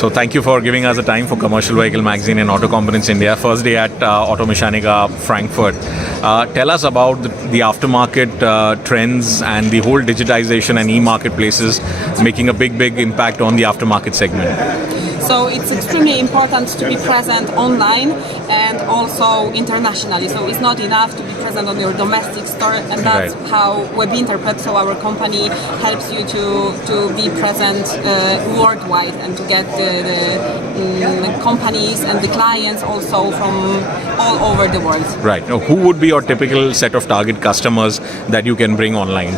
So thank you for giving us the time for Commercial Vehicle Magazine and Auto Conference India. First day at Automechanika, Frankfurt. Tell us about the aftermarket trends and the whole digitization and e-marketplaces making a big impact on the aftermarket segment. So it's extremely important to be present online and also internationally. So it's not enough to be present on your domestic store, and that's how Webinterpret, so our company, helps you to be present worldwide and to get the companies and the clients also from all over the world. Right. Now, who would be your typical set of target customers that you can bring online?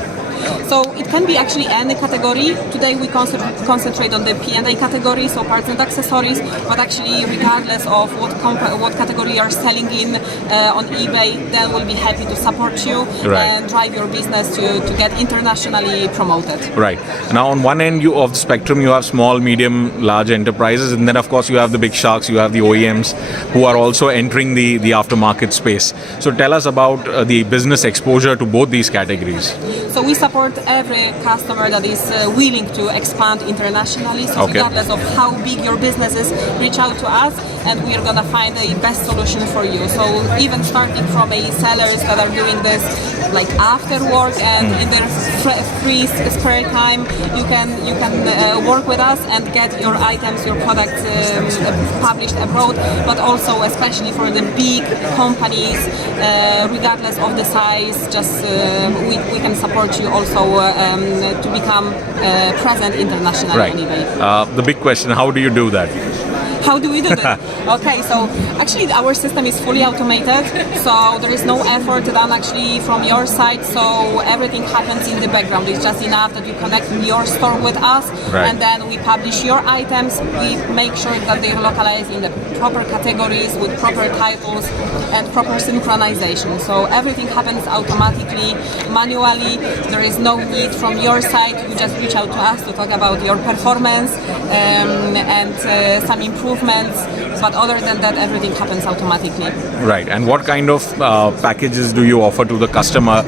So it can be actually any category. Today we concentrate on the P&A category, so parts and accessories, but actually regardless of what category you are selling in on eBay, then we'll be happy to support you and drive your business to get internationally promoted. Right. Now on one end of the spectrum you have small, medium, large enterprises, and then of course you have the big sharks, you have the OEMs who are also entering the aftermarket space. So tell us about the business exposure to both these categories. So we support every customer that is willing to expand internationally. So regardless of how big your business is, reach out to us and we are going to find the best solution for you. So even starting from sellers that are doing this like after work and in their free spare time, you can work with us and get your items, your products published abroad, but also especially for the big companies, regardless of the size, just we can support you also to become present internationally on eBay. The big question, how do you do that? How do we do that? Okay, so actually our system is fully automated, so there is no effort done actually from your side, so everything happens in the background. It's just enough that you connect your store with us, and then we publish your items, we make sure that they're localized in the proper categories with proper titles and proper synchronization. So everything happens automatically, manually. There is no need from your side. You just reach out to us to talk about your performance and some improvements, but other than that, everything happens automatically. Right. And what kind of packages do you offer to the customer,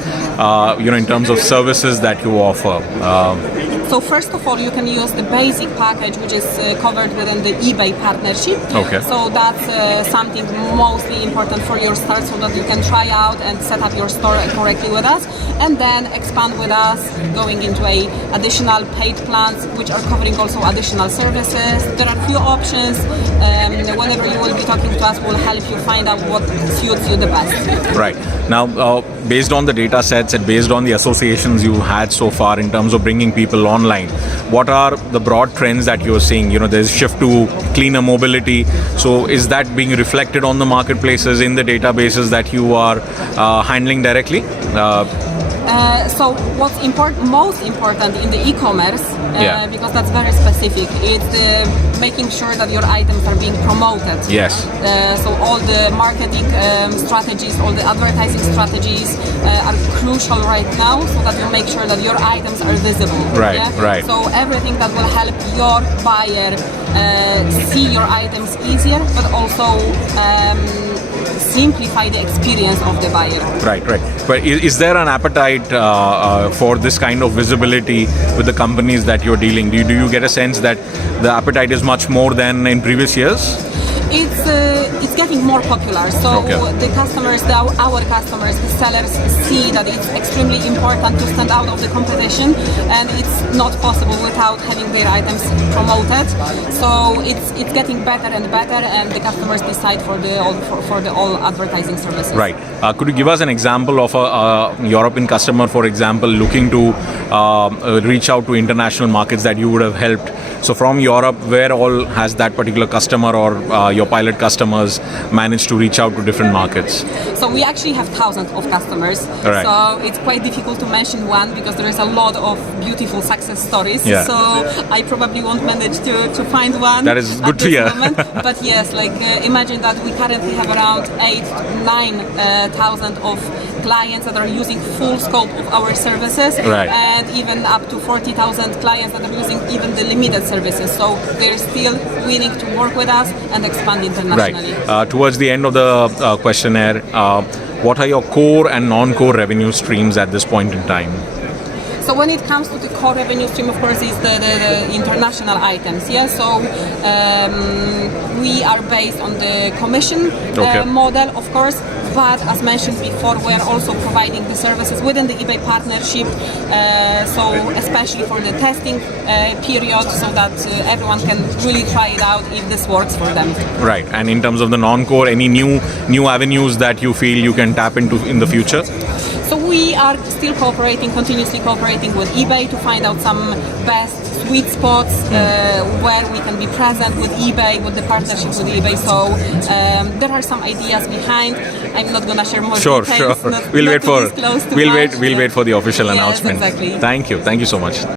in terms of services that you offer? So first of all, you can use the basic package, which is covered within the eBay partnership. Okay. So that's something mostly important for your start, so that you can try out and set up your store correctly with us, and then expand with us, going into additional paid plans, which are covering also additional services. There are few options. Whenever you will be talking to us, we'll help you find out what suits you the best. Right. Now, based on the data sets and based on the associations you had so far in terms of bringing people online, what are the broad trends that you're seeing? There's shift to cleaner mobility. So is that being reflected on the marketplaces, in the databases that you are handling directly? So what's most important in the e-commerce, because that's very specific, it's making sure that your items are being promoted. Yes. So all the marketing strategies, all the advertising strategies are crucial right now, so that you make sure that your items are visible. Right. So everything that will help your buyer see your items easier, but also simplify the experience of the buyer. Right. But is there an appetite for this kind of visibility with the companies that you're dealing? Do you get a sense that the appetite is much more than in previous years? It's getting more popular. So the customers, our customers, the sellers see that it's extremely important to stand out of the competition, and it's not possible without having their items promoted. So it's getting better and better, and the customers decide for the all advertising services. Right. Could you give us an example of a European customer, for example, looking to reach out to international markets that you would have helped? So from Europe, where all has that particular customer or your pilot customers managed to reach out to different markets? So we actually have thousands of customers. So it's quite difficult to mention one, because there is a lot of beautiful success stories. So I probably won't manage to find one. That is good to hear. But yes, imagine that we currently have around 8,000-9,000 of clients that are using full scope of our services, and even up to 40,000 clients that are using even the limited services. So they're still willing to work with us and expand internationally. Right. Towards the end of the questionnaire, what are your core and non-core revenue streams at this point in time? So when it comes to the core revenue stream, of course, is the international items. Yeah. So we are based on the commission model, of course. But as mentioned before, we are also providing the services within the eBay partnership. So especially for the testing period, so that everyone can really try it out if this works for them. Right. And in terms of the non-core, any new avenues that you feel you can tap into in the future? So we are still continuously cooperating with eBay to find out some best sweet spots where we can be present with eBay, with the partnership with eBay. So there are some ideas behind. I'm not gonna share more details. Sure. We'll wait for the official announcement. Exactly. Thank you so much.